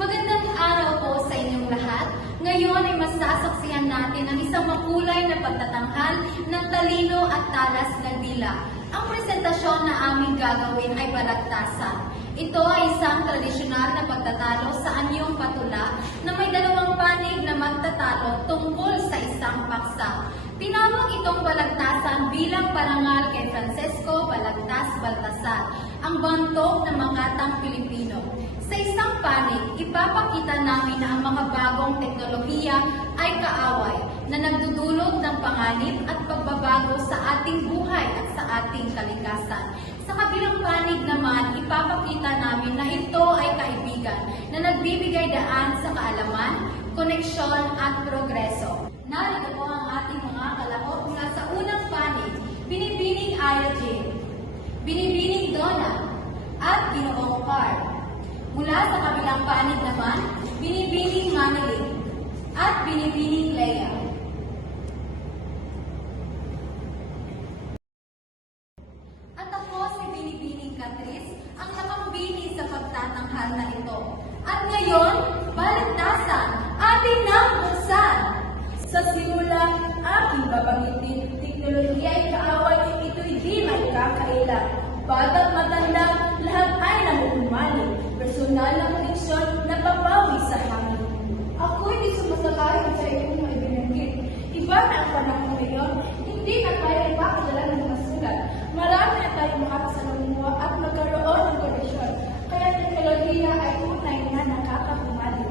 Magandang araw po sa inyong lahat. Ngayon ay masasaksihan natin ang isang makulay na pagtatanghal ng talino at talas ng dila. Ang presentasyon na aming gagawin ay balagtasan. Ito ay isang tradisyonal na pagtatalo sa anyong patula na may dalawang panig na magtatalo tungkol sa isang paksa. Tinawag balagtasan bilang parangal kay Francesco Balagtas Baltasar, ang bantog ng makatang Pilipino. Sa isang panig, ipapakita namin na ang mga bagong teknolohiya ay kaaway na nagdudulot ng panganib at pagbabago sa ating buhay at sa ating kalikasan. Sa kabilang panig naman, ipapakita namin na ito ay kaibigan na nagbibigay daan sa kaalaman, koneksyon at progreso. Narito po ang ating mga kalahok mula sa unang panig, Binibining Aya Jane, Binibining Donna, at Ginoong Carl. Mula sa kabilang panig naman, Binibining Manilin, at Binibining Leia. At ako si Binibining Katris, ang nakambini sa pagtatanghal na ito. At ngayon, baligtasan, ating nang buksan. Sa simula, aking babanggitin, teknolohiya ay kaaway, ito'y di may kakaila. Bata't matanda, lahat ay namumumali. Personal na koneksyon na papawi sa hangin. Ako'y di sumasakayon sa iyong may binanggit. Na ang panahon ngayon, hindi na tayo ipapadala ng mga sulat. Marami na tayong makakasalamuha at magkaroon ng koneksyon. Kaya teknolohiya ay tunay na nakakapumali.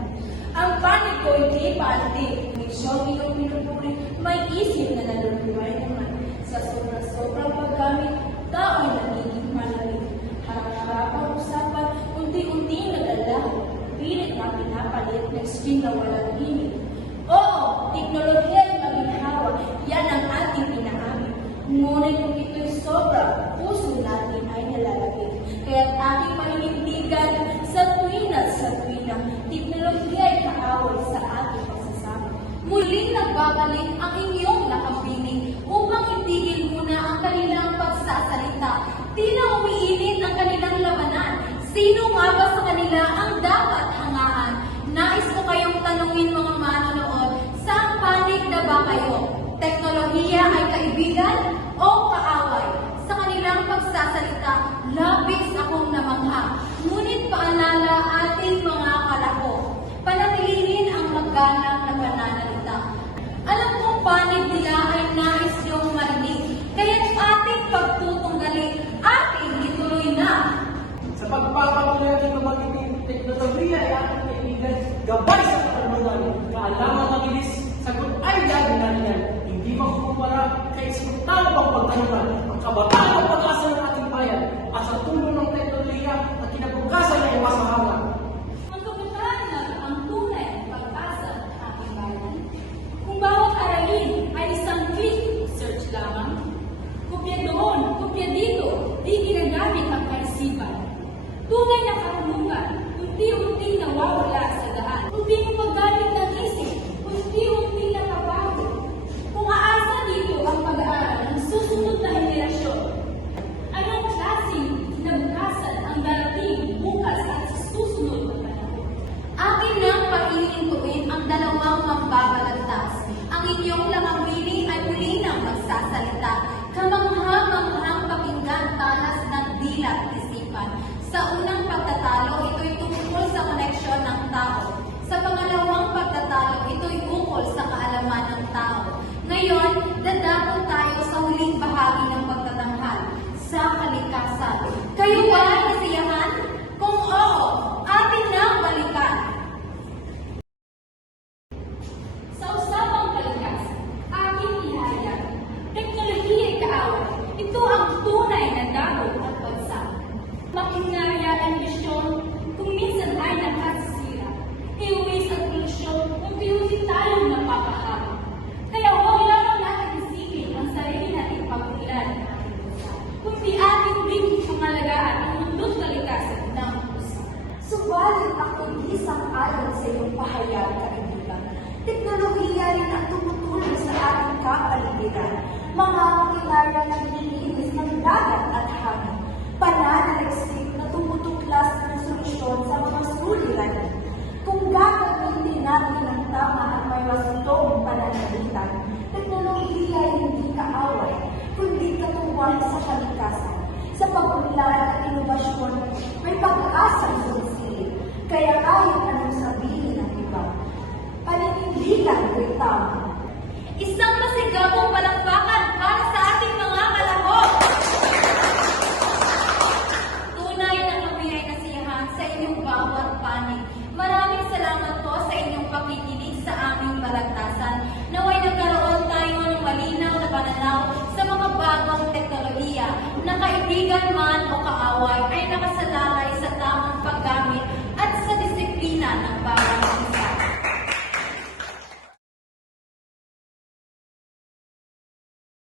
Ang panig ko hindi paanti. Koneksyon iyong pinupuri, may isip na naluluway naman. Sa sobra-sobrang paggamit, tao'y nagiging malamig. Harap-harapang usapan, unti-unti nagalaho. Pilit na pinapalit ng skin na walang limit. Oo, teknolohiya ay maginhawa. Yan ang ating inaamin. Ngunit kung ito'y sobra, puso natin ay nalalagay. Kaya't aking paninindigan sa tuwina at sa tuwina, teknolohiya ay kaaway sa ating pagsasama. Muling nagbabalik ang inyong nakambini upang itigil muna ang kanilang pagsasalita. Tila umiinit ang kanilang labanan. Sino nga ba sa kanila ang dapat hangaan? Nais ko kayong tanungin mga manonood, saan panig na ba kayo? Teknolohiya ay kaibigan o kaaway? Sa kanilang pagsasalita, labis akong namangha. Ngunit paalala ating mga kalako, panatilihin ang magganang na pananalita. Alam kong panig nila ay nais yung marinig, kaya't ating pagtutunggali, ating ituloy na. Sa pagpapatuloy ng lumaking teknolohiya ay ating kaibigan, gabay sa katanungan, kaalaman magilis, sagot ay lagi natin yan. Hindi magkukumpara kay iskutang pang pagtanungan, ang kabataan ng palavra, olhar Ito ang tunay na daloy at bansa. Makinarya ang misyon kung minsan ay nakasira. Iuwis at misyon kung pinusin tayong napapaharap. Kaya huwag lamang natin isipin ang sarili natin pagkulan ng ating. Kung di atin din pangalagaan ang mundo't kalikasan ng bansa. Subalit ako hindi sang-ayon sa iyong pahayag, kaibigan. Teknolohiya rin ang tumutulong sa ating kapaligiran. Mga at inobasyon, may pag-asang sumisilip. Kaya kahit anong sabihin ng iba, paninindigan ko'y tama. Isang masigabong palakpakan para sa ating mga kalahok! Tunay na kami ay nasiyahan sa inyong bawat panig. Maraming salamat po sa inyong pakikinig sa aming balagtasan. Naway nagkaroon tayo ng malinaw na pananaw sa mga bagong teknolohiya na kaibigan man o